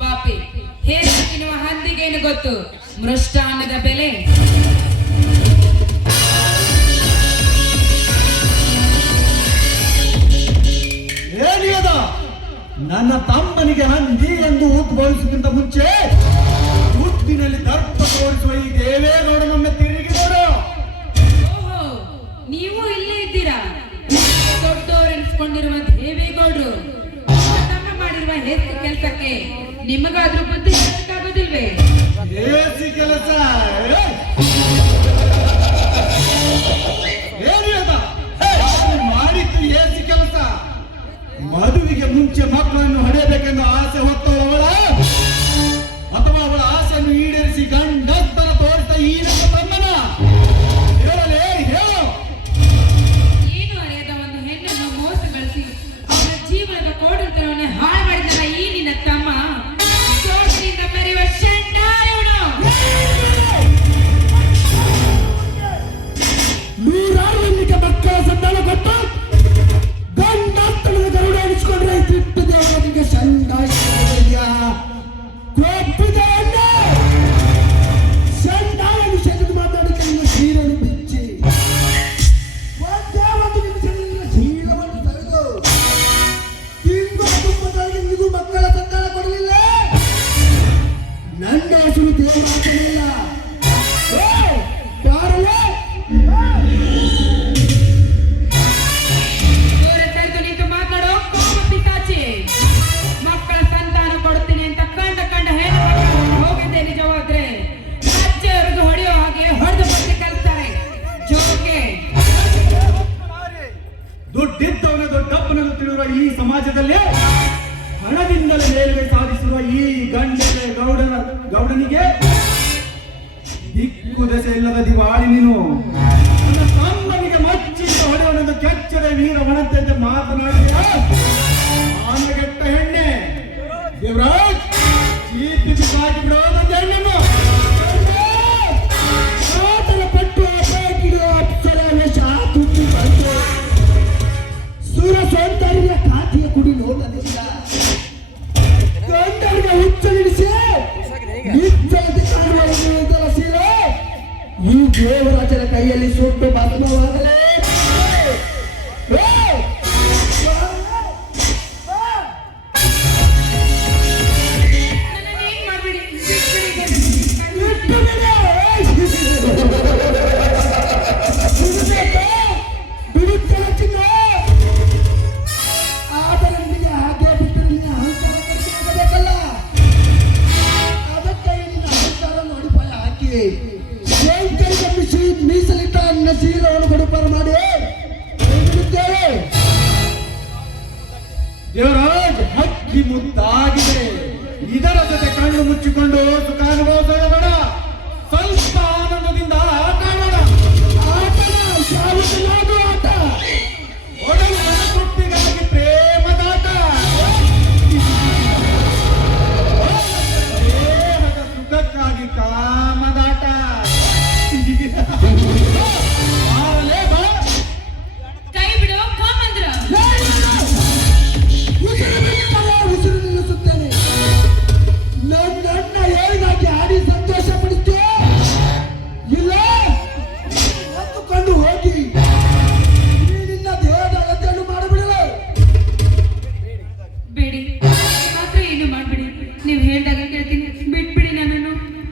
ಪಾಪಿ ಹೇಗೆ ತಿನ್ನುವ ಹಂದಿಗೇನು ಗೊತ್ತು ಮೃಷ್ಟಾನ್ನದ ಬೆಲೆ. ಏನಿಯದ ನನ್ನ ತಮ್ಮನಿಗೆ ಹಂದಿ ಎಂದು ಉದ್ಭವಿಸುವುದಕ್ಕಿಂತ ಮುಂಚೆ ಮುತ್ತಿನಲ್ಲಿ ದರ್ಪ ತೋರಿಸುವ ಈ ದೇವೇಗೌಡನೊಮ್ಮೆ ತಿರುಗಿ ನೋಡು. ಓಹೋ, ನೀವು ಇಲ್ಲೇ ಇದ್ದೀರಾ? ದೊಡ್ಡವರೆನಿಸಿಕೊಂಡಿರುವ ದೇವೇಗೌಡರು ತಮ್ಮ ಮಾಡಿರುವ ಹೆಚ್ಚು ಕೆಲಸಕ್ಕೆ ನಿಮಗಾದ್ರೂ ಬುದ್ಧಿ ಹೇಳಕ್ಕಾಗೋದಿಲ್ವೇ? ಏಸಿ ಕೆಲಸ ಏನಿಯದ ಮಾಡಿದ್ದು ಏಸಿ ಕೆಲಸ. ಮದುವೆಗೆ ಮುಂಚೆ ಮಕ್ಕಳನ್ನು ಹೊಡೆಯಬೇಕೆಂದು ಆಸೆ ಹೊತ್ತವಳ ಅಥವಾ ಅವಳ ಆಸೆಯನ್ನು ಈಡೇರಿಸಿ ಗಂಡಸ್ತರ ತೋರಿಸಿದ ಈ ನನ್ನ ತಮ್ಮನ ಹೇಳಲೇ ಹೇಳು. ಏನು ಅರಿಯದ ಒಂದು ಹೆಣ್ಣನ್ನು ಮೋಸಗೊಳಿಸಿ ಅವರ ಜೀವನದ ಕೋಡಿತನವನ್ನು ಹಾಳು ಮಾಡಿದಲ್ಲ ಈ ನಿನ್ನ ತಮ್ಮ. ಸೋಟಿನಿಂದ ಮೆರೆಯುವ ಚಂಡಾಲವನು. ನೂರಾರು ಮಂದಿಗೆ ಮಕ್ಕಳ ಸಂತಾನ ಕೊಟ್ಟು ಗಂಡಸ್ತನದ ಗರುಡ ಎನಿಸಿಕೊಂಡ್ರೆ ತಿಟ್ಟು ದೇವರಿಗೆ ಸಂದಾಯ ಕೊಪ್ಪಿದೆಯನ್ನ ಸಂದಾಯ ವಿಷಯದ ಮಾತಾಡಿಕೊಂಡು ಸೀರೆಯನ್ನು ಬಿಚ್ಚಿ ಒಂದೇ ಒಂದು ನಿಮಿಷದಿಂದ ಶೀಲವನ್ನು ತೆಗೆದು ತಿಂಗಳ ಕುಟುಂಬದೊಳಗೆ ನಿಗೂ ಮಕ್ಕಳ ಸಂತಾನ ಕೊಡಲಿಲ್ಲ. ನನ್ನ ಹೆಸರು ದೇವರಾಜನಿಲ್ಲ. ದೂರ ತೆರೆದು ನಿಂತು ಮಾತನಾಡೋ ಕೋಪ ಪಿತಾಚಿ. ಮಕ್ಕಳ ಸಂತಾನ ಕೊಡ್ತೀನಿ ಅಂತ ಕಂಡ ಹೆಣ್ಣು ಮಕ್ಕಳು ಹೋಗಿದ್ದೆ ನಿಜವಾದ್ರೆ ಅಜ್ಜಿಯವರಿಗೆ ಹೊಡೆಯೋ ಹಾಗೆ ಹೊಡೆದು ಬಂದು ಕಲಿಸ್ತಾರೆ. ಜೋಕೆ ದುಡ್ಡಿದ್ದವನ ದೊಡ್ಡಪ್ಪನನ್ನು ತಿಳಿಯುವ ಈ ಸಮಾಜದಲ್ಲಿ ಹಣದಿಂದಲೇ ಮೇಲುಗೈ ಸಾಧಿಸಿರುವ ಈ ಗೌಡನಿಗೆ ದಿಕ್ಕು ದೆಸೆ ಇಲ್ಲದ ದಿವಾಳಿ ನೀನು. ನನ್ನ ತಮ್ಮನಿಗೆ ಮಚ್ಚಿಂದ ಹೊಡೆಯುವನೆಂದು ಕೆಚ್ಚದೆ ವೀರವನಂತೆ ಮಾತನಾಡಿದ ಆನೆಗೆಟ್ಟ ಹೆಣ್ಣೆ. ದೇವರಾಜ್ ಚೀಟಿ ಬಿಸಾಕಿ ಬಿಡೋ ನನ್ನ ಹೆಣ್ಣನ್ನು. ಪಟ್ಟು ಅಪಾಯಕಿಡೋ ಅಪ್ಸರನ ಶಾತುತ್ತಿ ಬಂತು ಸುರ ಸೌಂದರ್ಯ ಖಾತಿಯ ಕುಡಿ ನೋಡಲಿಲ್ಲ. ಗಂಡರಿಗೆ ಹುಚ್ಚಲಿಡಿಸಿ ನಿತ್ಯತೆ ಕಾಣುವ ಸೀರೆ ಈ ದೇವರಾಜನ ಕೈಯಲ್ಲಿ ಸುಟ್ಟು ಭಸ್ಮವಾಗಲೇ. ನನ್ನನ್ನೇನ್ ಮಾಡ್ಬೇಡಿ, ಬಿಡುತ್ತಲ ಚಿನ್ನ. ಆದರೆ ನಿನಗೆ ಹಾಗೆ ಬಿಟ್ಟರೆ ನಿನ್ನ ಅಹಂಕಾರ ಕಟ್ಟಿರಬೇಕಲ್ಲ. ಅದಕ್ಕೆ ನಿನ್ನ ಅಹಂಕಾರ ನೋಡಿಪಾಯ ಹಾಕಿ ಶಂಕರಿಗೆ ಮೀಸಲಿಟ್ಟ ಅನ್ನ ಸೀರವನ್ನು ಕೊಡುಪಾರು ಮಾಡಿ ಬಿಡುತ್ತೇವೆ. ದೇವರಾಜ್ ಹಕ್ಕಿ ಮುದ್ದಾಗಿದೆ. ಇದರ ಜೊತೆ ಕಣ್ಣು ಮುಚ್ಚಿಕೊಂಡು ಸುಖ ಅನುಭವಿಸೋಣ. ಸ್ವಲ್ಪ ಆನಂದದಿಂದ ಆಟ ಆಡೋಣ. ಆಟನ ಶಾಲೆಗಳಾಗುವ ಆಟ. ಒಡಲು ಮನತೃಪ್ತಿಗಾಗಿ ಪ್ರೇಮದಾಟ. ದೇಹದ ಸುಖಕ್ಕಾಗಿ ಕಾಮದಾಟ. ಆರಲೇ ಬಾ. ಕೈ ಬಿಡೋ ಕಾಮಂದ್ರ. ಉಸಿರು ನಿಲ್ಲಿಸುತ್ತೇನೆ. ನನ್ನ ಏನಾಗಿ ಆಡಿ ಸಂತೋಷ ಹೇಳ್ದಾಗ